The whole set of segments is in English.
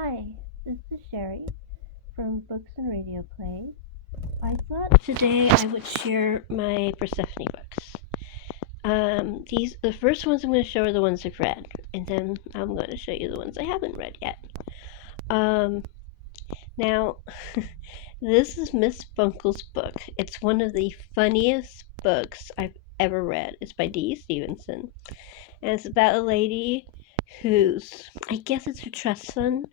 Hi, this is Sherry from Books and Radio Plays. I thought today I would share my Persephone books. The first ones I'm going to show are the ones I've read, and then I'm going to show you the ones I haven't read yet. Now, this is Miss Bunkles' book. It's one of the funniest books I've ever read. It's by D. Stevenson, and it's about a lady whose, I guess it's her trust fund.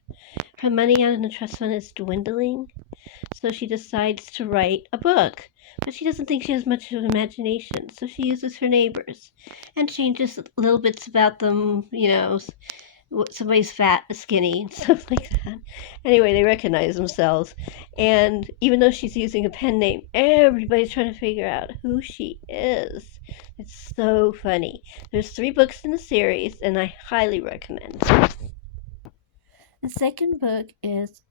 Her money on the trust fund is dwindling, so she decides to write a book. But she doesn't think she has much of an imagination, so she uses her neighbors and changes little bits about them, somebody's fat, skinny, and stuff like that. Anyway, they recognize themselves, and even though she's using a pen name, everybody's trying to figure out who she is. It's so funny. There's 3 books in the series, and I highly recommend it. The second book is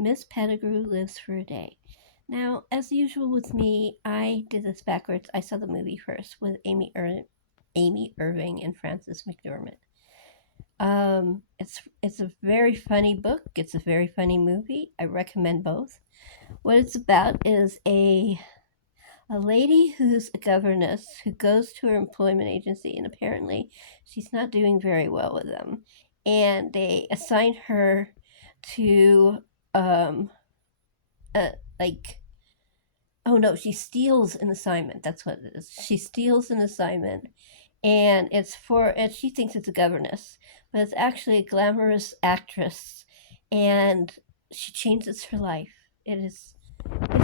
Miss Pettigrew Lives for a Day. Now, as usual with me, I did this backwards. I saw the movie first with Amy Irving and Frances McDormand. It's a very funny book. It's a very funny movie. I recommend both. What it's about is a lady who's a governess who goes to her employment agency, and apparently she's not doing very well with them. And they assign her to, she steals an assignment. That's what it is. She steals an assignment, and she thinks it's a governess, but it's actually a glamorous actress, and she changes her life. It's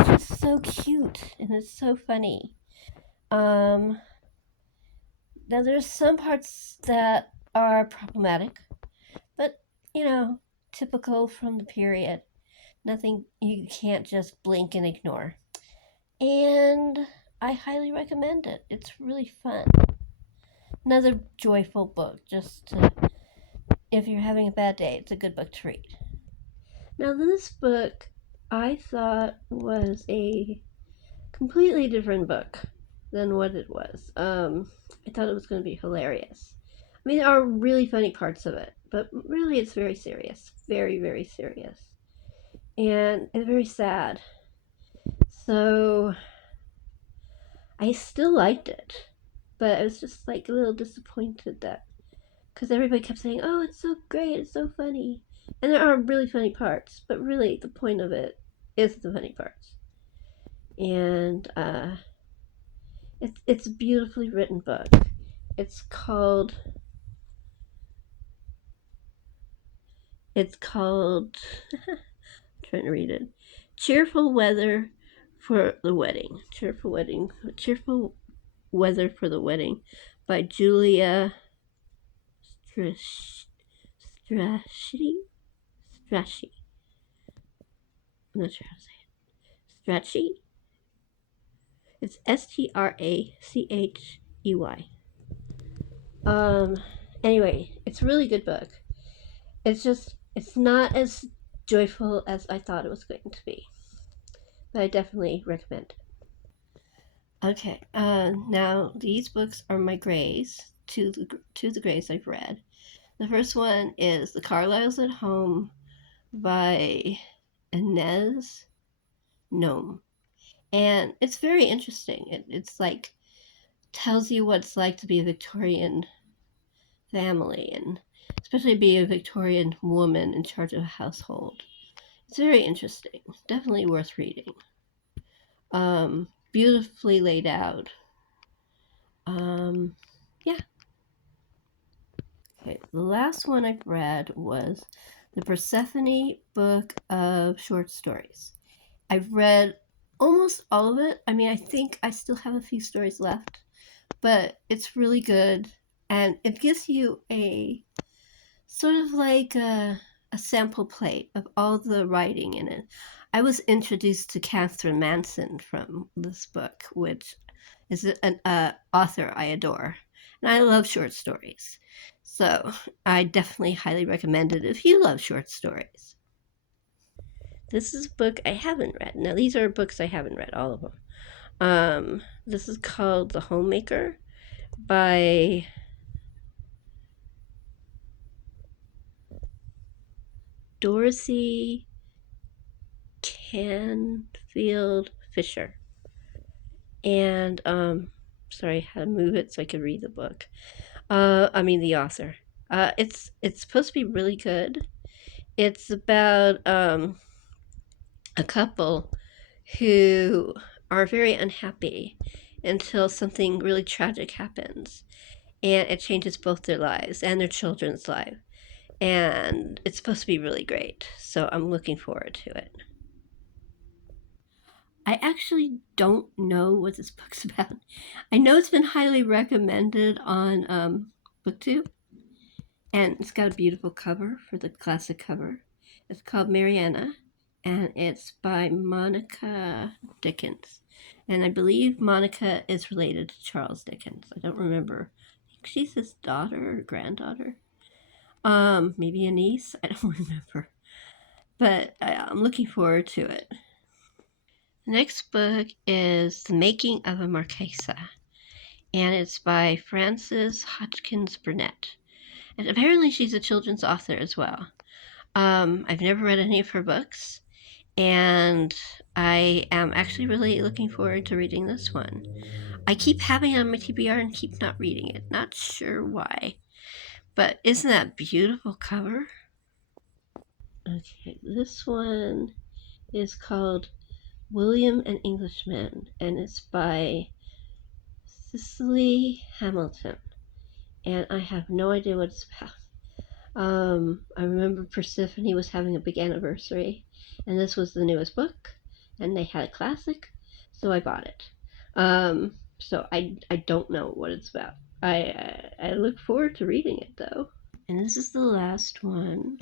just so cute, and it's so funny. Now there's some parts that are problematic, but, typical from the period. Nothing you can't just blink and ignore. And I highly recommend it. It's really fun. Another joyful book, if you're having a bad day, it's a good book to read. Now this book I thought was a completely different book than what it was. I thought it was going to be hilarious. I mean, there are really funny parts of it, but really it's very serious. Very, very serious. And it's very sad. So I still liked it, but I was just like a little disappointed because everybody kept saying, oh, it's so great, it's so funny. And there are really funny parts, but really the point of it is the funny parts. And it's a beautifully written book. It's called I'm trying to read it. Cheerful Weather for the Wedding. Cheerful Weather for the Wedding by Julia Strachey. I'm not sure how to say it. Strachey? It's Strachey. Anyway, it's a really good book. It's not as joyful as I thought it was going to be, but I definitely recommend it. Okay, now these books are my grays, to the grays I've read. The first one is The Carlyles at Home by Inez Nome. And it's very interesting. It's like tells you what it's like to be a Victorian family, and especially be a Victorian woman in charge of a household. It's very interesting. Definitely worth reading. Beautifully laid out. Yeah. Okay, the last one I've read was the Persephone book of short stories. I've read almost all of it. I mean, I think I still have a few stories left, but it's really good, and it gives you a sort of like a sample plate of all the writing in it. I was introduced to Katherine Mansfields from this book, which is an author I adore, and I love short stories. So I definitely highly recommend it if you love short stories. This is a book I haven't read. Now, these are books I haven't read, all of them. This is called The Homemaker by Dorothy Canfield Fisher. And sorry, I had to move it so I could read the book. I mean the author. It's supposed to be really good. It's about a couple who are very unhappy until something really tragic happens, and it changes both their lives and their children's life. And it's supposed to be really great, so I'm looking forward to it. I actually don't know what this book's about. I know it's been highly recommended on BookTube, and it's got a beautiful cover for the classic cover. It's called Mariana, and it's by Monica Dickens. And I believe Monica is related to Charles Dickens. I don't remember. I think she's his daughter or granddaughter. Maybe a niece. I don't remember. But I'm looking forward to it. The next book is The Making of a Marquesa, and it's by Frances Hodgkins Burnett. And apparently she's a children's author as well. I've never read any of her books, and I am actually really looking forward to reading this one. I keep having it on my TBR and keep not reading it. Not sure why. But isn't that beautiful cover? Okay, this one is called William and Englishman, and it's by Cicely Hamilton. And I have no idea what it's about. I remember Persephone was having a big anniversary, and this was the newest book, and they had a classic, so I bought it. So I don't know what it's about. I look forward to reading it though. And this is the last one.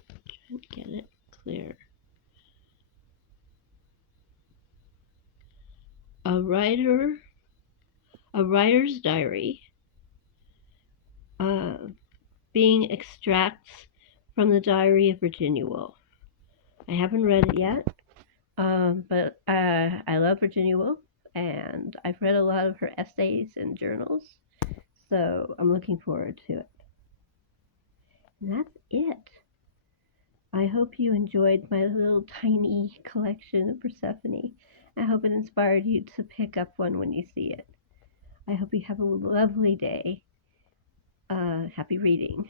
Trying to get it clear. A writer, a writer's diary, uh, being extracts from the diary of Virginia Woolf. I haven't read it yet, but I love Virginia Woolf, and I've read a lot of her essays and journals, so I'm looking forward to it. And that's it. I hope you enjoyed my little tiny collection of Persephone. I hope it inspired you to pick up one when you see it. I hope you have a lovely day. Happy reading.